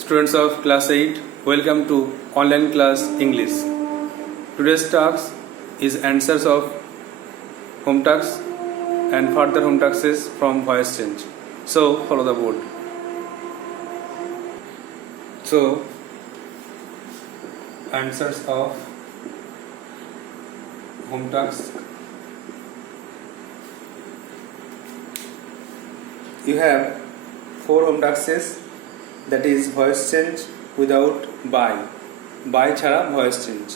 Students of class 8, welcome to online class English. Today's task is answers of home tasks and further home tasks from voice change. So follow the board. So answers of home tasks. You have 4 home tasks, that is voice change without by ছাড়া voice change.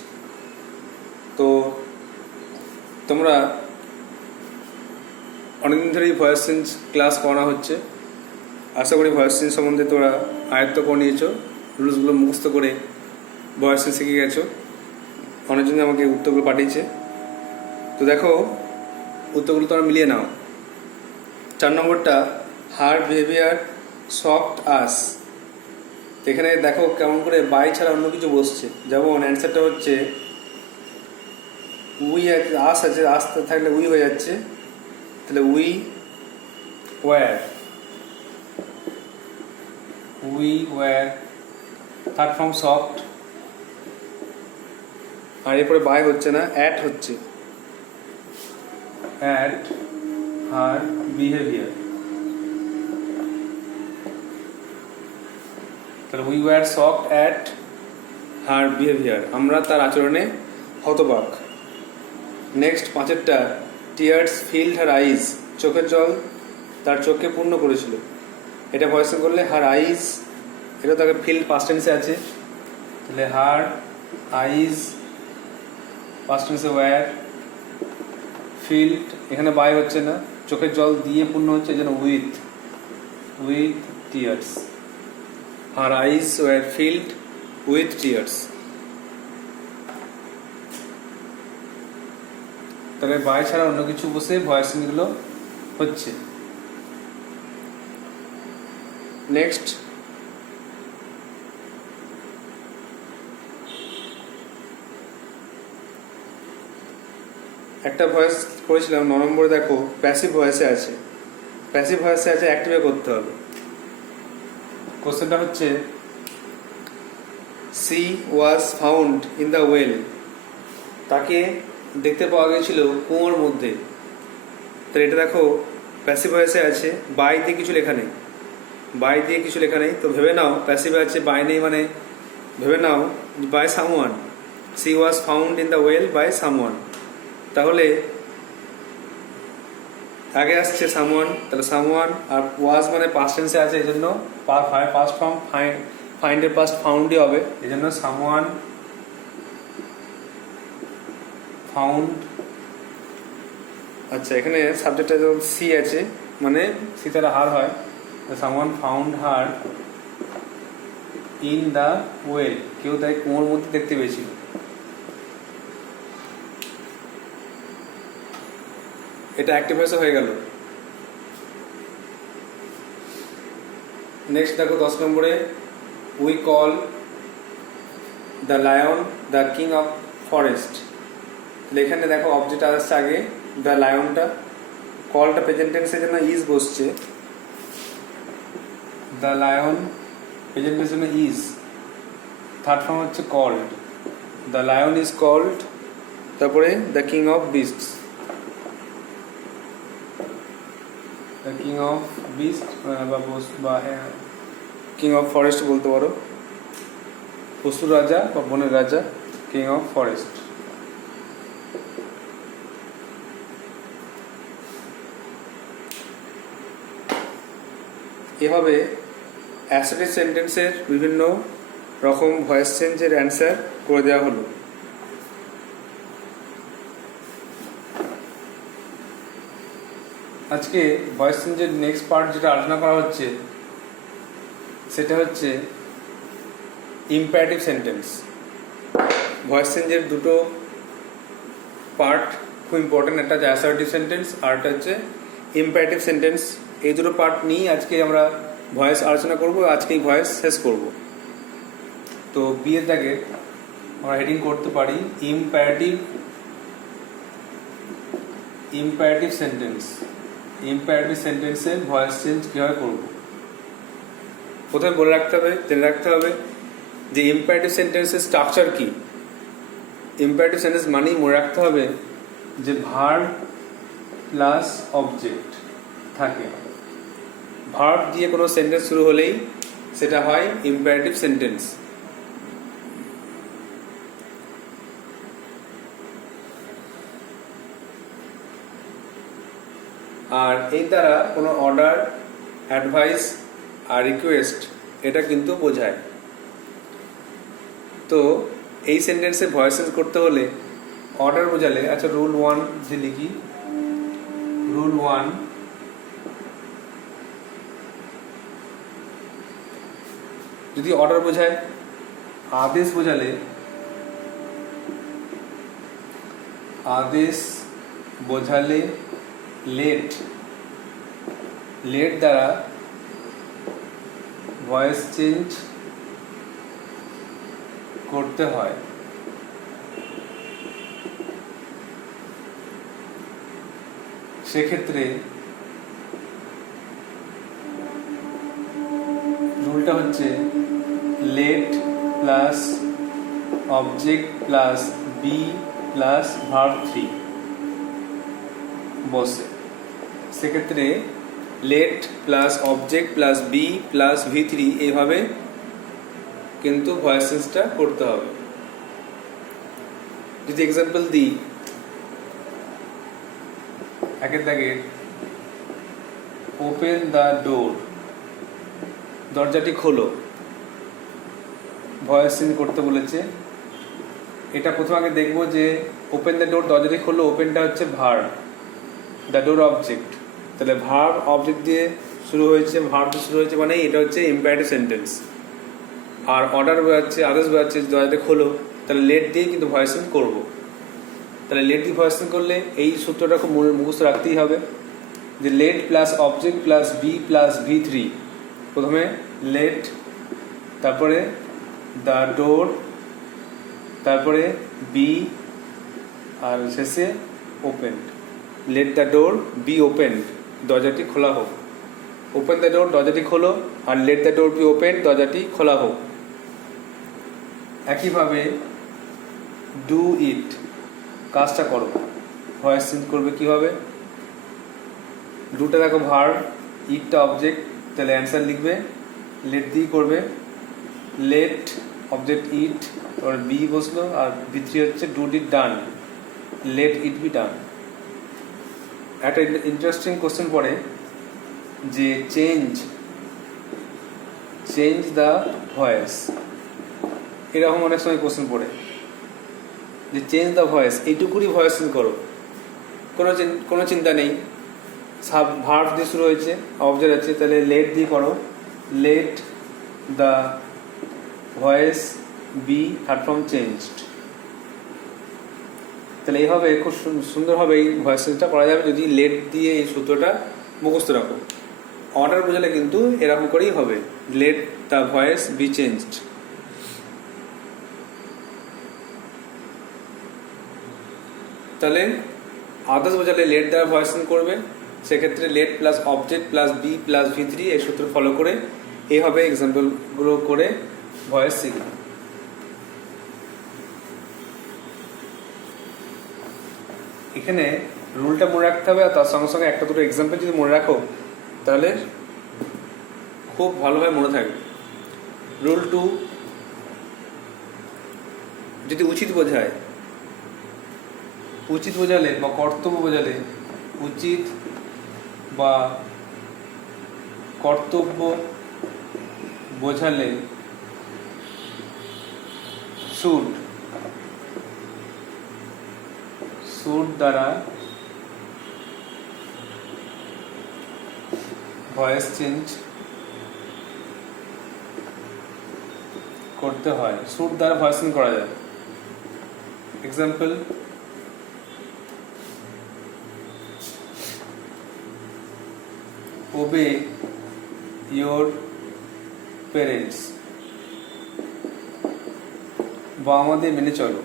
তো তোমরা অনেকদিন ধরেই voice change class করানো হচ্ছে, আশা করি voice change সম্বন্ধে তোমরা আয়ত্ত করে নিয়েছো, রুলসগুলো মুখস্থ করে ভয়েস চেঞ্জ শিখে গেছো। অনেকজনই আমাকে উত্তরগুলো পাঠিয়েছে, তো দেখো উত্তরগুলো তোমরা মিলিয়ে নাও। 4 নম্বরটা হার বিহেভিয়ার সফট আস, এখানে দেখো কেমন করে বাই ছাড়া অন্য কিছু বসছে। যেমন অ্যান্সারটা হচ্ছে উই আছে, আস আছে, আস থাকলে উই হয়ে যাচ্ছে, তাহলে we were third form soft. আর এরপরে বাই হচ্ছে না, অ্যাট হচ্ছে, অ্যাট হার বিহেভিয়ার। তাহলে we were shocked at her behaviour, আমরা তার আচরণে হতবাক। নেক্সট 5এরটা টিয়ার্স ফিল্ড হার আইজ, চোখের জল তার চোখকে পূর্ণ করেছিল। এটা ভয়েস করলে হার আইজ, এটা তাকে ফিল্ড পাস্ট টেন্সে আছে, তাহলে হার আইজ পাস্ট টেন্সে ওয়্যার। ফিল্ড এখানে বাই হচ্ছে না, চোখের জল দিয়ে পূর্ণ হচ্ছে, যেন with tears. Her eyes were filled with tears. তবে বাই ছাড়া অন্য কিছু বসে ভয়েস চেঞ্জগুলো হচ্ছে। নেক্সট একটা ভয়েস করেছিলাম 9 নম্বরে, দেখো প্যাসিভ ভয়েসে আছে, প্যাসিভ ভয়েসে আছে অ্যাক্টিভে করতে হবে। কোশ্চেনটা হচ্ছে C was found in the well, তাকে দেখতে পাওয়া গেছিল কুয়োর মধ্যে। তো এটা দেখো প্যাসিভ ভয়েসে আছে, বাই দিয়ে কিছু লেখা নেই, বাই দিয়ে কিছু লেখা নেই। তো ভেবে নাও প্যাসিভে আছে বাই নেই, মানে ভেবে নাও by someone, she was found in the well by someone. তাহলে আগে আসছে সামওয়ান, তাহলে সামওয়ান, আর ওয়াজ মানে পাস্ট টেন্সে আছে, এই জন্য পাস্ট ফর্ম ফাইন্ডের পাস্ট ফাউন্ডই হবে, এই জন্য সামওয়ান ফাউন্ড। আচ্ছা এখানে সাবজেক্টটা যখন সি আছে, মানে সি তারা হার হয়, someone found her in the well, কেউ তাই কুয়োর মধ্যে দেখতে পেয়েছিল। এটা অ্যাক্টিভ ভয়েসে হয়ে গেল। নেক্সট দেখো 10 নম্বরে we call the lion the king of forest. এখানে দেখো অবজেক্ট আসছে আগে, দ্য লায়নটা, কলটা প্রেজেন্ট টেন্সের জন্য ইজ বসছে, দ্য লায়ন প্রেজেন্ট টেন্সের জন্য ইজ, থার্ড ফর্ম হচ্ছে called, the lion is called, তারপরে the king of beasts, the king of beast বা কিং অফ ফরেস্ট বলতে পারো, পশুর রাজা বা বনের রাজা, কিং অফ ফরেস্ট। এভাবে অ্যাসার্টিভ সেন্টেন্সের বিভিন্ন রকম ভয়েস চেঞ্জের অ্যান্সার করে দেওয়া হলো। আজকে ভয়েস চেঞ্জের নেক্সট পার্ট যেটা আলোচনা করা হচ্ছে সেটা হচ্ছে ইম্পারেটিভ সেন্টেন্স। ভয়েস চেঞ্জের দুটো পার্ট খুব ইম্পর্টেন্ট, একটা হচ্ছে অ্যাসার্টিভ সেন্টেন্স আর একটা হচ্ছে ইম্পারেটিভ সেন্টেন্স। এই দুটো পার্ট নিয়ে আজকে আমরা ভয়েস আলোচনা করব, আজকেই ভয়েস শেষ করব। তো বিয়ের দাগে আমরা হেডিং করতে পারি ইম্পারেটিভ সেন্টেন্স। ইম্পারেটিভ সেন্টেন্সের ভয়েস চেঞ্জ কীভাবে করব। প্রথমে বলে রাখতে হবে, জেনে রাখতে হবে যে ইম্পারেটিভ সেন্টেন্সের স্ট্রাকচার কি। ইম্পারেটিভ সেন্টেন্স মানেই মনে রাখতে হবে যে ভার্ব প্লাস অবজেক্ট থাকে। ভার্ব দিয়ে কোনো সেন্টেন্স শুরু হলেই সেটা হয় ইম্পারেটিভ সেন্টেন্স। আর এই দ্বারা কোনো অর্ডার, অ্যাডভাইস আর রিকোয়েস্ট এটা কিন্তু বোঝায়। তো এই সেন্টেন্সে ভয়েস চেঞ্জ করতে হলে অর্ডার বোঝালে, আচ্ছা রুল 1 যে লিখি, রুল 1 যদি অর্ডার বোঝায়, আদেশ বোঝালে আদেশ বোঝালে লেট, লেট দ্বারা ভয়েস চেঞ্জ করতে হয়। সেক্ষেত্রে রুলটা হচ্ছে let plus object plus be plus verb 3 বসে। সেক্ষেত্রে let plus object plus be plus V3 এইভাবে কিন্তু ভয়েস চেঞ্জটা করতে হবে। যদি এক্সাম্পল দিই, একের দাগে ওপেন দ্য ডোর, দরজাটি খোলো, ভয়েস চেঞ্জ করতে বলেছে। এটা প্রথম আগে দেখবো যে ওপেন দ্য ডোর, দরজাটি খোলো, ওপেনটা হচ্ছে ভার্ব, দ্য ডোর অবজেক্ট। তাহলে ভার্ব অবজেক্ট দিয়ে শুরু হয়েছে, ভার্ব দিয়ে শুরু হয়েছে, মানে এটা হচ্ছে ইম্পারেটিভ সেন্টেন্স। আর অর্ডার বোঝাচ্ছে, আদেশ বোঝাচ্ছে দরজাটা খোলো, তাহলে লেট দিয়ে কিন্তু ভয়েস চেঞ্জ করবো। তাহলে লেট দিয়ে ভয়েস চেঞ্জ করলে এই সূত্রটা খুব মুখস্থ রাখতেই হবে যে let plus object plus be plus V3। প্রথমে লেট, তারপরে দ্য ডোর, তারপরে বি, আর শেষে open. Let the door be open, দরজাটি খোলা হোক। ওপেন দ্য ডোর, দরজাটি খোলো, আর let the door be open, দরজাটি খোলা হোক। একইভাবে ডু ইট, কাজটা করো, ভয়েস চেঞ্জ করবে কিভাবে? ডুটা দেখো ভার্ব, ইটটা অবজেক্ট, তাহলে অ্যান্সার লিখবে লেট দিয়ে করবে। লেট অবজেক্ট ইট, তারপর বি বসলো, আর V3 হচ্ছে do it done, let it be done. একটা ইন্টারেস্টিং কোশ্চেন পড়ে যে চেঞ্জ দ্য ভয়েস, এরকম অনেক সময় কোশ্চেন পড়ে যে চেঞ্জ দ্য ভয়েস, এইটুকুনি ভয়েস চেঞ্জ করো, কোনো চিন্তা নেই। ভার্ব দিয়ে শুরু হয়েছে, অবজেক্ট আছে, তাহলে লেট দিয়ে করো, late the voice B third form changed. তাহলে এইভাবে খুব সুন্দরভাবে এই ভয়েস চেঞ্জটা করা যাবে যদি লেট দিয়ে এই সূত্রটা মুখস্থ রাখো। অর্ডার বোঝালে কিন্তু এরকম করেই হবে, let the voice be changed. তাহলে আদেশ বোঝালে লেট দ্বারা ভয়েস চেঞ্জ করবে, সেক্ষেত্রে let plus object plus be plus V3 এই সূত্র ফলো করে এইভাবে এক্সাম্পলগুলো করে ভয়েস শিখবে। এখানে রুলটা মনে রাখতে হবে, আর তার সঙ্গে সঙ্গে একটা দুটো এক্সাম্পল যদি মনে রাখো তাহলে খুব ভালোভাবে মনে থাকবে। রুল 2, যদি উচিত বোঝায়, উচিত বোঝালে বা কর্তব্য বোঝালে, উচিত বা কর্তব্য বোঝালে শুড, শুড দ্বারা ভয়েস চেঞ্জ করতে হয়, শুড দ্বারা ভয়েস চেঞ্জ করা যায়। এক্সাম্পল, ওবে ইয়োর প্যারেন্টস, বাবা মাদের মেনে চলো।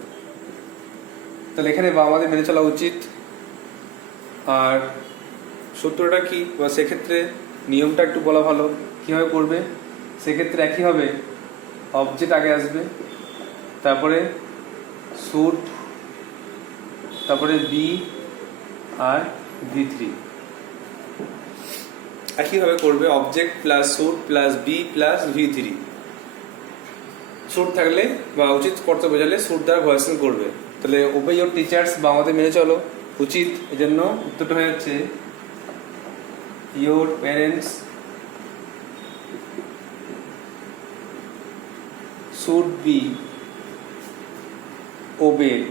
তাহলে এখানে বাবা মাদের মেনে চলা উচিত, আর সূত্রটা কি বা সেক্ষেত্রে নিয়মটা একটু বলা ভালো, কীভাবে করবে। সেক্ষেত্রে একই হবে, অবজেক্ট আগে আসবে, তারপরে শুড, তারপরে বি আর V3 একইভাবে করবে, object plus should plus be plus V3। Should থাকলে বা উচিত করতে বোঝালে শুড দ্বারা ভয়েসিং করবে। তাহলে ওবে ইয়োর টিচার্স বা আমাদের মেনে চলো উচিত, এই জন্য উত্তরটা হয়ে যাচ্ছে your parents should be obeyed.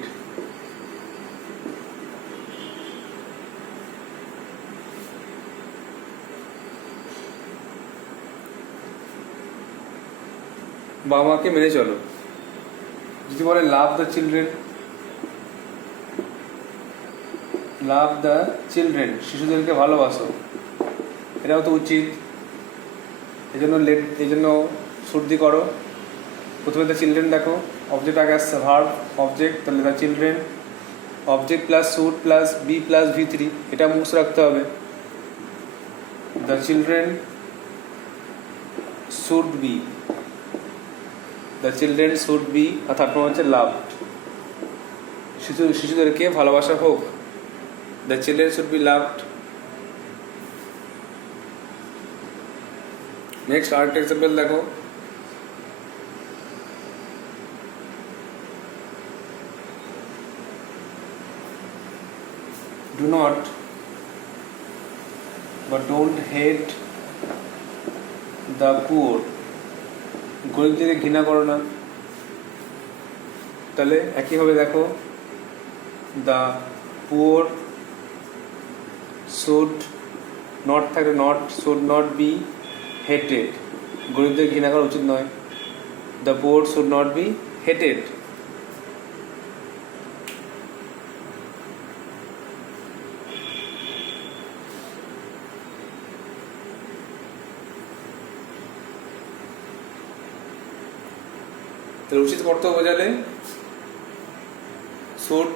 বাবা মাকে মেনে চলো। যদি বলে love the children, love the children, শিশুদেরকে ভালোবাসো, এটাও তো উচিত। এই জন্য শুদ্ধি করো। প্রথমে দ্য চিলড্রেন দেখো, অবজেক্ট আগে আসছে, ভার্ব অবজেক্ট, তাহলে the children, object plus should plus be plus V3, এটা মুখস্থ রাখতে হবে। The children should be, the children should be, আর থার্ড ফর্ম হচ্ছে লাভ, শিশুদেরকে ভালোবাসা হোক। The children should be loved. Next আরেকটা এক্সাম্পল দেখো, ডু নট বা ডোন্ট হেট দ্য পুয়ার, গরিবদেরকে ঘৃণা করো না। তাহলে একইভাবে দেখো, দ্য পুয়ার শুড নট থাকলে not, should not be hated, গরিবদের ঘৃণা করা উচিত নয়। The poor should not be hated. তাহলে উচিত কর্তব্য বোঝালে শুড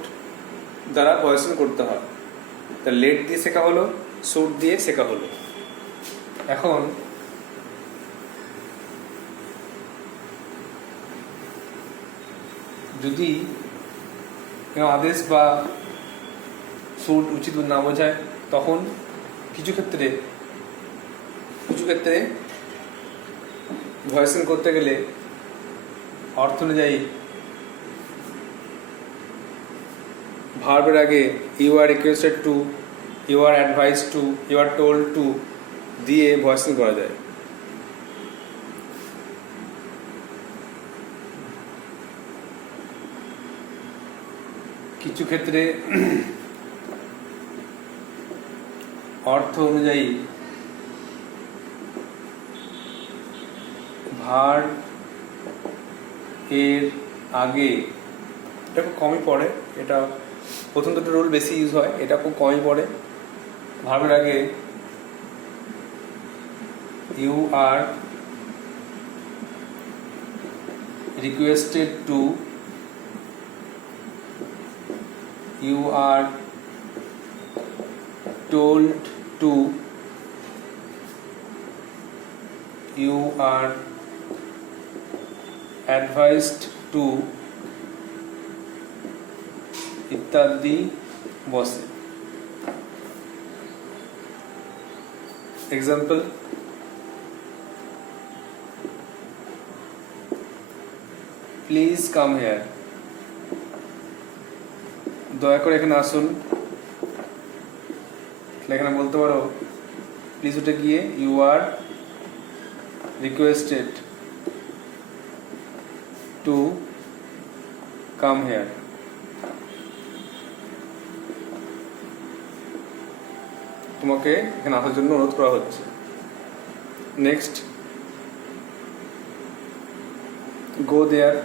দ্বারা ভয়েসিং করতে হয়। তা লেট দিয়ে শেখা হলো, শুড দিয়ে শেখা হলো। এখন যদি আদেশ বা শুড উচিত না বোঝায়, তখন কিছু ক্ষেত্রে ভয়েসিং করতে গেলে অর্থ অনুযায়ী ভার্বের আগে you are requested to, you are advise to, you are told to দিয়ে ভয়েসিং করা যায়। কিছু ক্ষেত্রে অর্থ অনুযায়ী ভার্ব এর আগে, এটা খুব কমই পড়ে, এটা প্রথম দুটো রুল বেশি ইউজ হয়, এটা খুব কমই পড়ে। ভার্বের আগে you are requested to, you are told to, you are advised to ইত্যাদি বসে। এক্সাম্পল, প্লিজ কাম হেয়ার, দয়া করে এখানে আসুন। এখানে বলতে পারো প্লিজ উঠে গিয়ে you are requested to come here. তোমাকে এখানে আসার জন্য অনুরোধ করা হচ্ছে। নেক্সট, গো দেয়ার,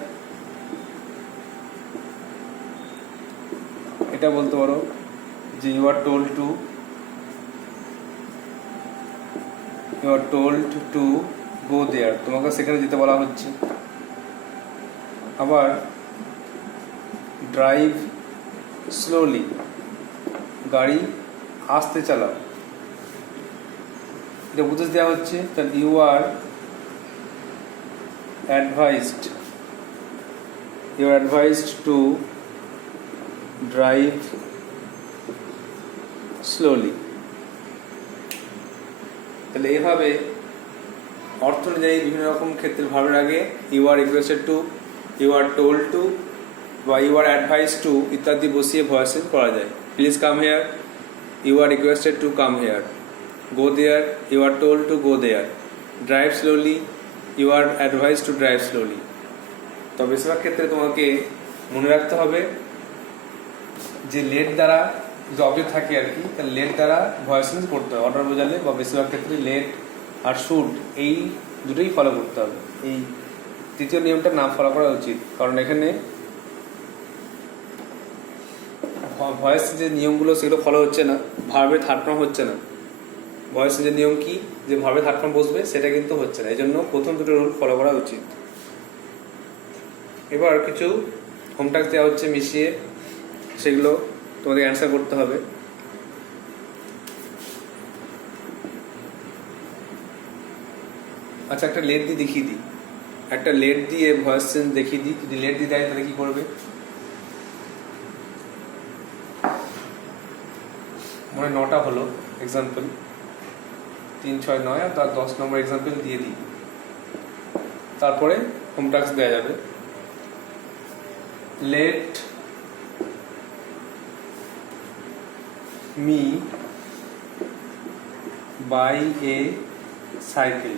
এটা বলতে পারো যে you are told to go there, তোমাকে সেখানে যেতে বলা হচ্ছে। আবার ড্রাইভ স্লোলি, গাড়ি আস্তে চালাও, এটা উপদেশ দেওয়া হচ্ছে। তাহলে you are advised to drive slowly. তাহলে এইভাবে অর্থ অনুযায়ী বিভিন্ন রকম ক্ষেত্রে ভাবের আগে you are requested to, you are told to বা ইউ আর অ্যাডভাইস টু ইত্যাদি বসিয়ে ভয়েস চেঞ্জ করা যায়। Please come here, you are requested to come here. Go there, you are told to go there. Drive slowly, you are advise to drive slowly. তো বেশিরভাগ ক্ষেত্রে তোমাকে মনে রাখতে হবে যে লেট দ্বারা যে অবজেক্ট থাকে আর কি, তাহলে লেট দ্বারা ভয়েস চেঞ্জ করতে হবে। অর্ডার বোঝালে বা বেশিরভাগ ক্ষেত্রে লেট আর শুড এই দুটোই ফলো করতে হবে। এই তৃতীয় নিয়মটা না ফলো করা উচিত, কারণ এখানে ভয়েস যে নিয়মগুলো সেগুলো ফলো হচ্ছে না, ভার্বের থার্ড ফর্ম হচ্ছে না। ভয়েস যে নিয়ম কি, যে ভার্বের থার্ড ফর্ম বসবে সেটা কিন্তু হচ্ছে না, এই জন্য প্রথম দুটো রুল ফলো করা উচিত। এবার কিছু হোম টাস্ক দেওয়া হচ্ছে মিশিয়ে, সেগুলো তোমাদের অ্যান্সার করতে হবে। আচ্ছা, একটা লেট দিয়ে দেখিয়ে দিই, একটা লেট দিয়ে ভয়েস চেঞ্জ দেখিয়ে দিই। যদি লেট দিয়ে দেয় তাহলে কি করবে? মনে 9টা হলো এক্সাম্পল, 3, 6, 9 আর তার 10 নম্বর এক্সাম্পল দিয়ে দিই, তারপরে হোম টাস্ক দেওয়া যাবে। Let me buy a cycle.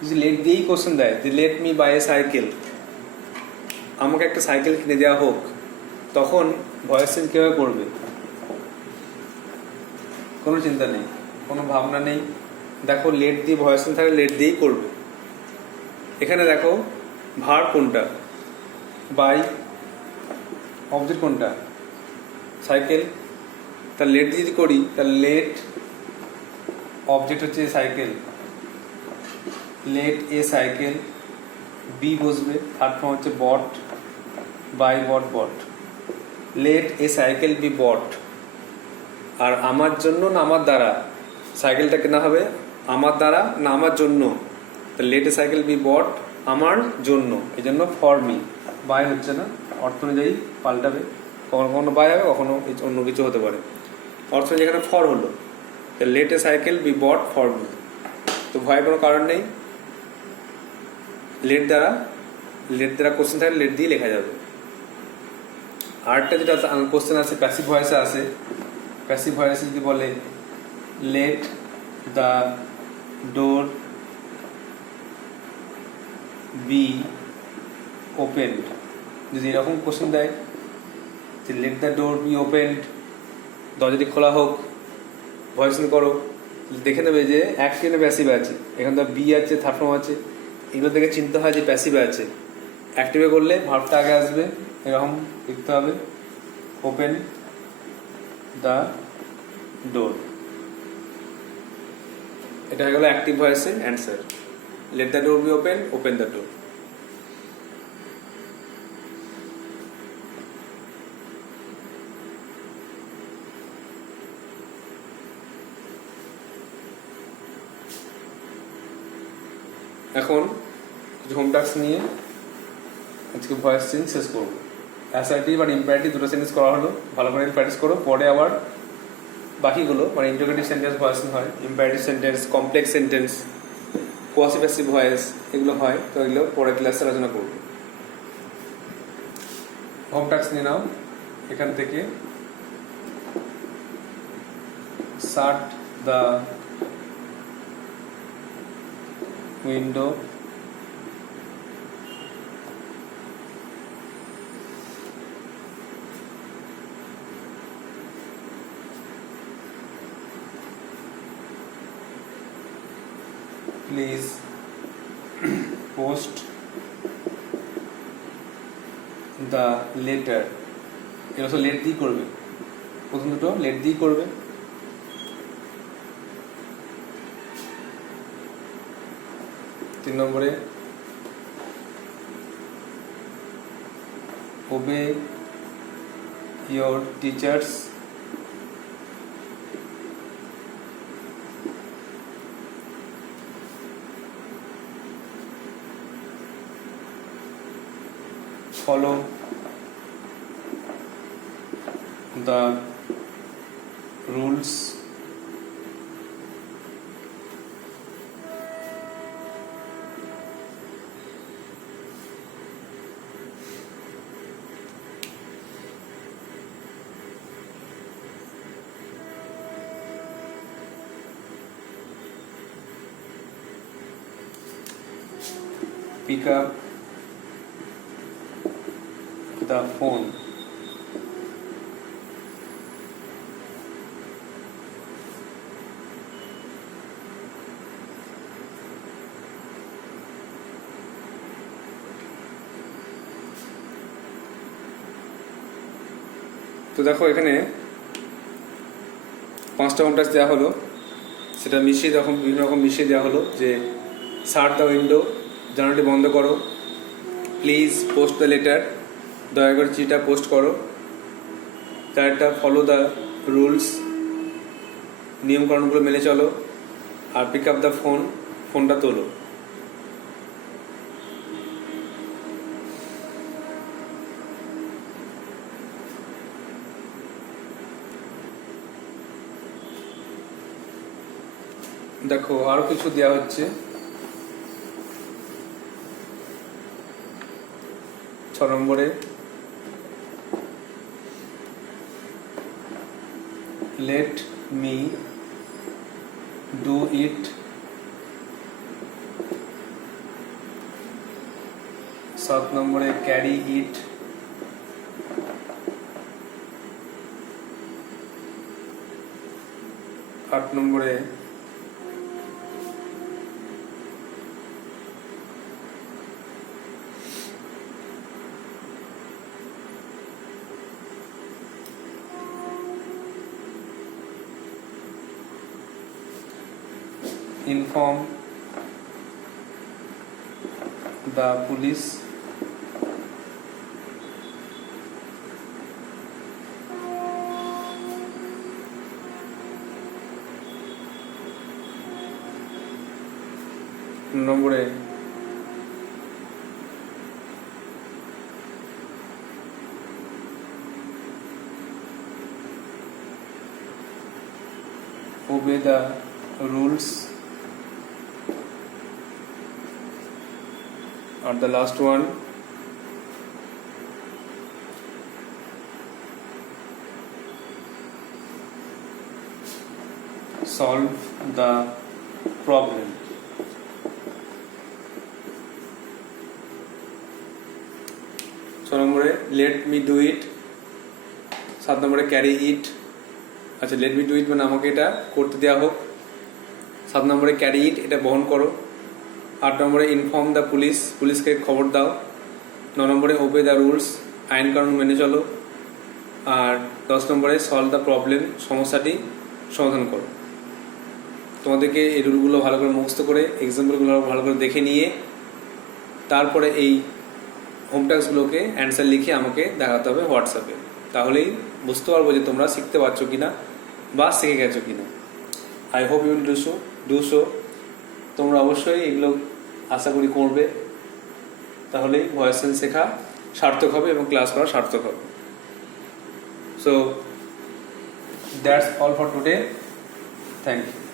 যদি লেট দিয়েই কোশ্চেন দেয় যে let me buy a cycle, আমাকে একটা সাইকেল কিনে দেওয়া হোক, তখন ভয়েস চেঞ্জ কীভাবে করবে? কোনো চিন্তা নেই, কোনো ভাবনা নেই। দেখো লেট দিয়ে ভয়েস চেঞ্জ থাকলে লেট দিয়েই করবে। এখানে দেখো ভার্ব কোনটা, বাই, অবজেক্ট কোনটা, সাইকেল। তাহলে লেট দিয়ে যদি করি তাহলে লেট অবজেক্ট হচ্ছে cycle, let a cycle, be বসবে, থার্ড ফর্ম হচ্ছে bought, buy bought bought. Let a cycle be bought. আর আমার জন্য না আমার দ্বারা, সাইকেলটা কেনা হবে আমার দ্বারা না আমার জন্য। লেট এ সাইকেল বি বট, আমার জন্য, এই জন্য ফর মি। বাই হচ্ছে না, অর্থ অনুযায়ী পাল্টাবে, কখনো কখনো বাই হবে, কখনো অন্য কিছু হতে পারে। অর্থ যেখানে ফর হলো, let a cycle be bought for me. তো ভয়ের কোনো কারণ নেই, লেট দ্বারা কোশ্চেন থাকলে লেট দিয়ে লেখা যাবে। আরেকটা যেটা কোশ্চেন আছে প্যাসিভ ভয়েসে আছে, প্যাসিভ ভয়েসে যদি বলে late the door be opened, যদি এরকম কোশ্চেন দেয় যে late the door be opened, দরজাটি খোলা হোক, ভয়েস করো, দেখে নেবে যে অ্যাক্টিভে প্যাসিভ আছে, এখানে তো বি আছে, থার্ড ফর্ম আছে, এগুলো থেকে চিন্তা হয় যে প্যাসিভে আছে। অ্যাক্টিভে করলে ভার্বটা আগে আসবে, এরকম লিখতে হবে ওপেন দ্য ডোর। এটা হয়ে গেল অ্যাক্টিভ ভয়েসের answer. Let the door be open, open the door. এখন কিছু হোম টাস্ক নিয়ে আজকে ভয়েস চেঞ্জ শেষ করবো। অ্যাসার্টিভ আর ইম্পারেটিভ দুটো সেন্টেন্স করা হলো, ভালো করে প্র্যাকটিস করো। পরে আবার বাকিগুলো মানে ইন্টারোগেটিভ সেন্টেন্স ভয়েস হয়, imperative sentence, complex sentence, quasi passive voice, এগুলো হয়। তো এগুলো পরে ক্লাসে আলোচনা করবো। হোম টাস্ক নিয়ে নাও এখান থেকে, শাট the window, please post the letter. এটা তো লেট দিয়ে করবে, প্রথম দুটো লেট দিয়ে করবে। 3 নম্বরে obey your teachers, follow the rules pick up the phone তো দেখো এখানে 5টা কন্ট্রাস্ট দেওয়া হলো, সেটা মিশিয়ে বিভিন্ন রকম মিশিয়ে দেওয়া হলো যে শাট দ্য উইন্ডো, জানালাটি বন্ধ করো, প্লিজ পোস্ট দ্য লেটার, দয়া করে চিঠিটা পোস্ট করো, তারটা ফলো দ্য রুলস, নিয়মকানুনগুলো মেনে চলো, আর পিক আপ দ্য ফোন, ফোনটা তোলো। দেখো আরো কিছু দেওয়া হচ্ছে, 6 নম্বরে let me do it, 7 নম্বরে carry it, 8 নম্বরে inform the police, 9 নম্বরে obey the rules, and the last one solve the problem. 6 নম্বরে let me do it, 7 নম্বরে carry it, আচ্ছা let me do it মানে আমাকে এটা করতে দেওয়া হোক, 7 নম্বরে carry it এটা বহন করো, 8 নম্বরে ইনফর্ম দ্য পুলিশ, পুলিশকে খবর দাও, 9 নম্বরে ওবে দ্য রুলস, আইন কানুন মেনে চলো, আর 10 নম্বরে সলভ দ্য প্রবলেম, সমস্যাটি সমাধান করো। তোমাদেরকে এই রুলগুলো ভালো করে মুখস্থ করে এক্সাম্পলগুলো ভালো করে দেখে নিয়ে তারপরে এই হোম টাস্কগুলোকে অ্যান্সার লিখে আমাকে দেখাতে হবে হোয়াটসঅ্যাপে, তাহলেই বুঝতে পারবো যে তোমরা শিখতে পারছো কিনা বা শিখে গেছো কিনা। I hope you will do so. তোমরা অবশ্যই এগুলো আশা করি করবে, তাহলেই ভয়েস সেন্স শেখা সার্থক হবে এবং ক্লাস করা সার্থক হবে। So that's all for today, thank you.